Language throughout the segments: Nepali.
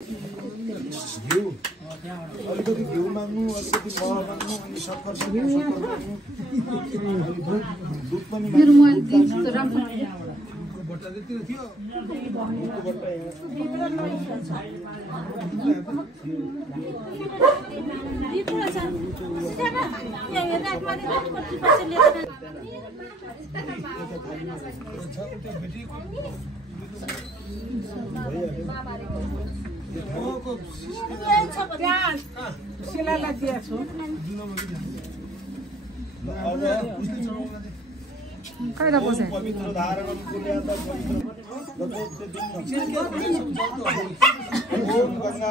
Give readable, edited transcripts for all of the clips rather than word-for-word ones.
घिउ अलिकति घिउ माग्नु अलिकति मह माग्नु अनि शक्कर माग्नु दुध पनि बट्टा त्यति थियो शिलालाई दिएको छु कहिले बसे पवित्र धारणम कुल्यात ओम गंगा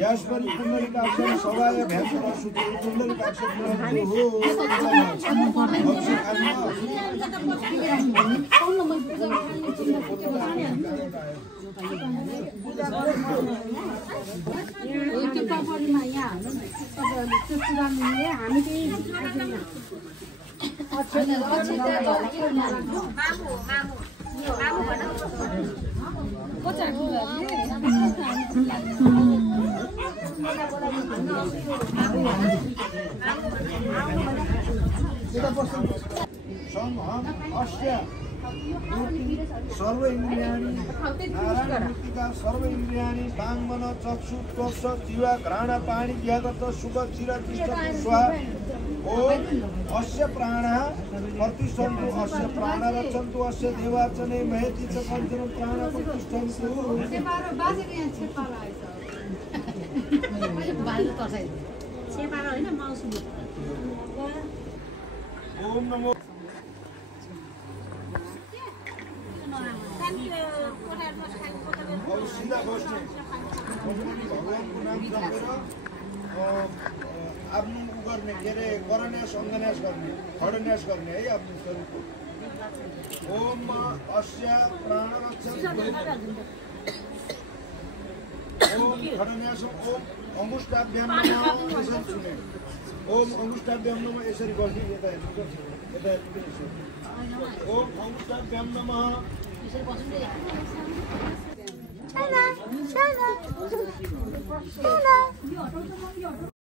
यशवरी पुण्डरीकाक्षं सवाय भैंसर सुते पुण्डरीकाक्षं हामी सर्व इंद्रियाणि सर्व इंद्रियाणि वाङ्मन चक्षु त्वक्ष जीवा घ्राण पाणि ज्ञागत सुख चिर तिष्ठ स्वा ओम अस्य प्राणः प्रतिष्ठन्तु अस्य प्राण रक्षन्तु अस्य देवार्चने महति च पंचम प्राण प्रतिष्ठन्तु ओम नमो और सीधा बस्ने भगवानको नाम जपेर आफ्नो उ गर्ने के अरे करन्यास अंगन्यास गर्ने खडन्यास गर्ने है आफ्नो स्वरूपको ओम अस्य प्राण रक्षण ओम खडन्यास ओम अंगुष्ठाभ्याम नमः यसरी सुने ओम अंगुष्ठाभ्याम नमः यसरी बस्ने यता ओम अंगुष्ठाभ्याम नमः Shana.